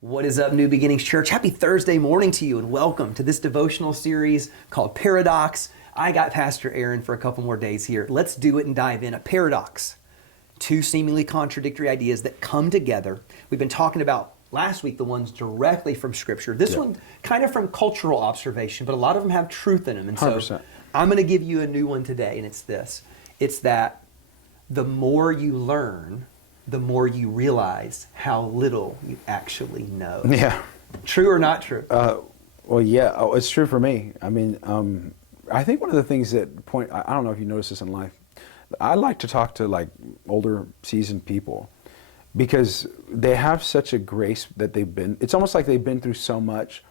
What is up, New Beginnings Church? Happy Thursday morning to you and welcome to this devotional series called Paradox. I got Pastor Aaron for a couple more days here. Let's do it and dive in. A paradox. Two seemingly contradictory ideas that come together. We've been talking about last week the ones directly from Scripture. This one kind of from cultural observation, but a lot of them have truth in them. And 100%. so I'm going to give you a new one today, and it's this. It's that the more you learn, the more you realize how little you actually know. Yeah. True or not true? Well, yeah. Oh, it's true for me. I mean, I think one of the things I don't know if you notice this in life. I like to talk to like older, seasoned people because they have such a grace that it's almost like they've been through so much.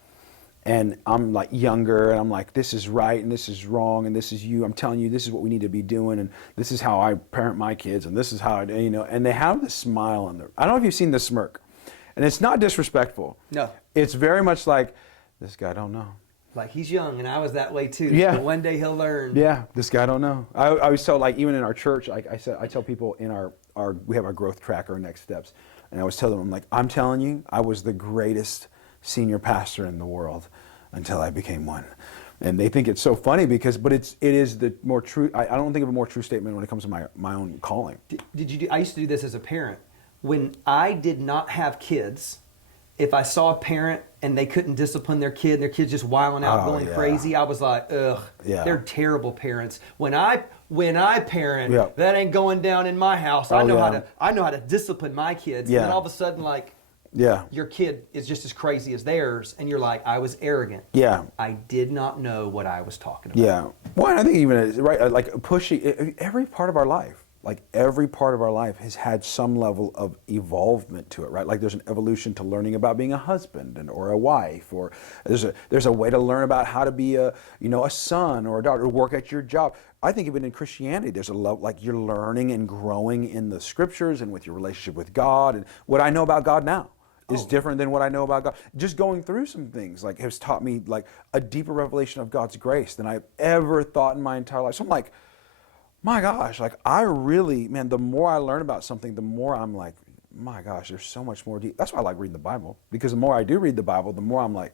And I'm like younger and I'm like, this is right and this is wrong and this is I'm telling you, this is what we need to be doing and this is how I parent my kids and this is how and they have this smile on their, I don't know if you've seen the smirk. And it's not disrespectful. No. It's very much like, this guy don't know. Like he's young and I was that way too. Yeah. But one day he'll learn. Yeah, this guy don't know. I always tell, like even in our church, like I tell people in we have our growth tracker, our next steps. And I always tell them, I'm like, I'm telling you, I was the greatest senior pastor in the world until I became one. And they think it's so funny but it is the more true, I don't think of a more true statement when it comes to my own calling. I used to do this as a parent. When I did not have kids, if I saw a parent and they couldn't discipline their kid, and their kid's just wilding out, going crazy, I was like, ugh, they're terrible parents. When I parent, that ain't going down in my house. I know how to discipline my kids. Yeah. And then all of a sudden, like, your kid is just as crazy as theirs, and you're like, I was arrogant. Yeah. I did not know what I was talking about. Yeah. Well, I think even, right, like pushing, every part of our life has had some level of evolvement to it, right? Like there's an evolution to learning about being a husband or a wife, or there's a way to learn about how to be a son or a daughter, or work at your job. I think even in Christianity, there's a level, like you're learning and growing in the Scriptures and with your relationship with God. And what I know about God now is different than what I know about God. Just going through some things like has taught me like a deeper revelation of God's grace than I've ever thought in my entire life. So I'm like, my gosh, like I really, man, the more I learn about something, the more I'm like, my gosh, there's so much more deep. That's why I like reading the Bible, because the more I do read the Bible, the more I'm like,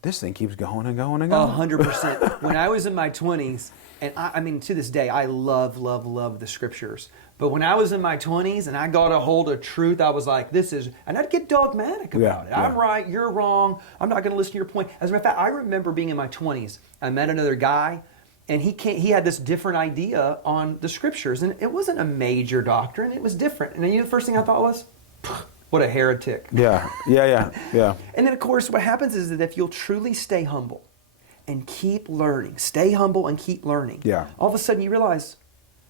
this thing keeps going and going and going. 100%. When I was in my 20s, and I mean, to this day, I love the Scriptures. But when I was in my 20s and I got a hold of truth, I was like, and I'd get dogmatic about it. I'm right, you're wrong, I'm not going to listen to your point. As a matter of fact, I remember being in my 20s, I met another guy, and he had this different idea on the Scriptures. And it wasn't a major doctrine, it was different. And the first thing I thought was, what a heretic. Yeah. And then, of course, what happens is that if you'll truly stay humble and keep learning, stay humble and keep learning, all of a sudden you realize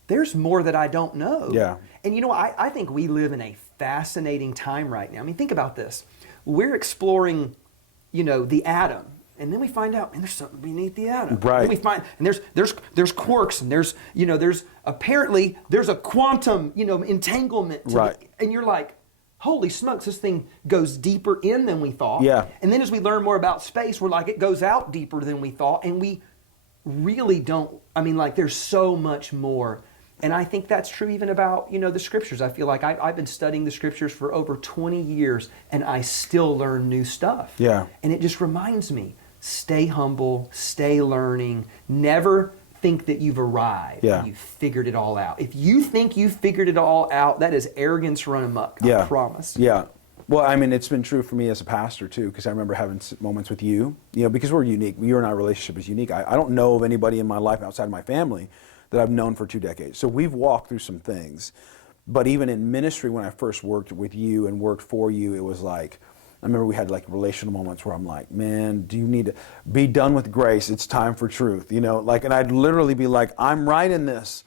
there's more that I don't know. Yeah. And I think we live in a fascinating time right now. I mean, think about this. We're exploring, the atom. And then we find out, man, there's something beneath the atom. Right. And we find, and there's quarks, and there's apparently there's a quantum, entanglement. And you're like, holy smokes, this thing goes deeper in than we thought. Yeah. And then as we learn more about space, we're like, it goes out deeper than we thought. And we really don't, there's so much more. And I think that's true even about, the Scriptures. I feel like I've been studying the Scriptures for over 20 years, and I still learn new stuff. Yeah. And it just reminds me, stay humble, stay learning, never think that you've arrived, and you've figured it all out. If you think you've figured it all out, that is arrogance run amok, I promise. Yeah. Well, it's been true for me as a pastor too, because I remember having moments with you, because we're unique. You and our relationship is unique. I don't know of anybody in my life outside of my family that I've known for 2 decades. So we've walked through some things. But even in ministry, when I first worked with you and worked for you, it was like, I remember we had like relational moments where I'm like, man, do you need to be done with grace? It's time for truth, and I'd literally be like, I'm right in this.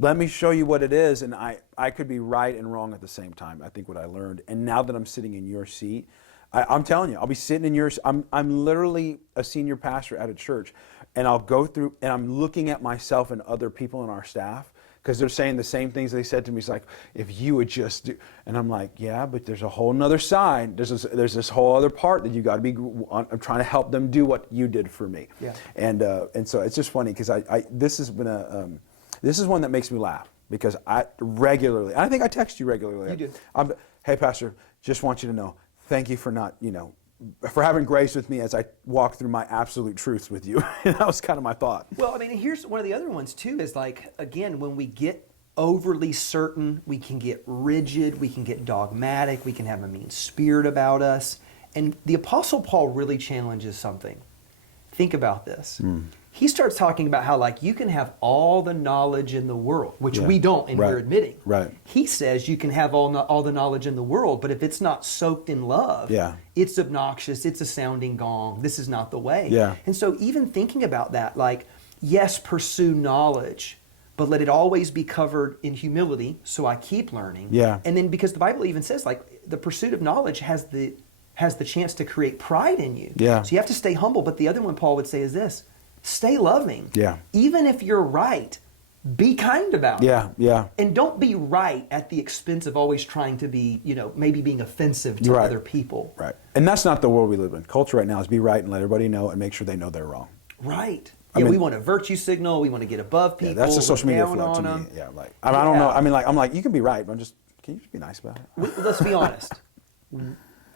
Let me show you what it is. And I could be right and wrong at the same time. I think what I learned. And now that I'm sitting in your seat, I'm telling you, I'll be sitting in yours. I'm literally a senior pastor at a church, and I'll go through and I'm looking at myself and other people in our staff, because they're saying the same things they said to me. It's like, if you would just do, and I'm like, yeah, but there's a whole nother side. There's this whole other part that you got to be. I'm trying to help them do what you did for me. Yeah. And so it's just funny because this has been this is one that makes me laugh, because I regularly, I think I text you regularly. You do. Hey, Pastor, just want you to know, thank you for not, for having grace with me as I walk through my absolute truths with you. That was kind of my thought. Well, I mean, here's one of the other ones too, is like, again, when we get overly certain, we can get rigid, we can get dogmatic, we can have a mean spirit about us. And the Apostle Paul really challenges something. Think about this. He starts talking about how, like, you can have all the knowledge in the world, which we don't, and we're admitting. Right. He says you can have all the knowledge in the world, but if it's not soaked in love, it's obnoxious, it's a sounding gong. This is not the way. Yeah. And so even thinking about that, like, yes, pursue knowledge, but let it always be covered in humility, so I keep learning. Yeah. And then, because the Bible even says, like, the pursuit of knowledge has the chance to create pride in you. Yeah. So you have to stay humble. But the other one Paul would say is this: stay loving. Yeah. Even if you're right, be kind about it. Yeah, yeah. And don't be right at the expense of always trying to be, maybe being offensive to other people. Right. And that's not the world we live in. Culture right now is be right and let everybody know and make sure they know they're wrong. Right. I mean, we want a virtue signal. We want to get above people. Yeah, that's a social media down flow to on me. them. Yeah, like I don't know. I mean, like I'm like, you can be right, but can you just be nice about it? Let's be honest.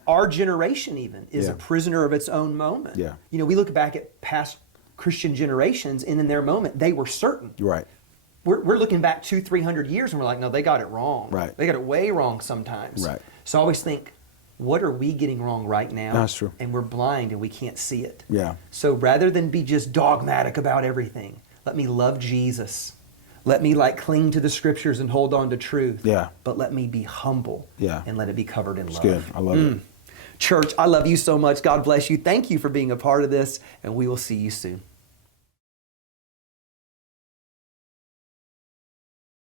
Our generation even is a prisoner of its own moment. Yeah. We look back at past Christian generations, and in their moment, they were certain. Right. We're looking back 200-300 years, and we're like, no, they got it wrong. Right. They got it way wrong sometimes. Right. So I always think, what are we getting wrong right now? That's true. And we're blind, and we can't see it. Yeah. So rather than be just dogmatic about everything, let me love Jesus. Let me cling to the scriptures and hold on to truth. Yeah. But let me be humble. Yeah. And let it be covered in love. Good. I love it. Church, I love you so much. God bless you. Thank you for being a part of this, and we will see you soon.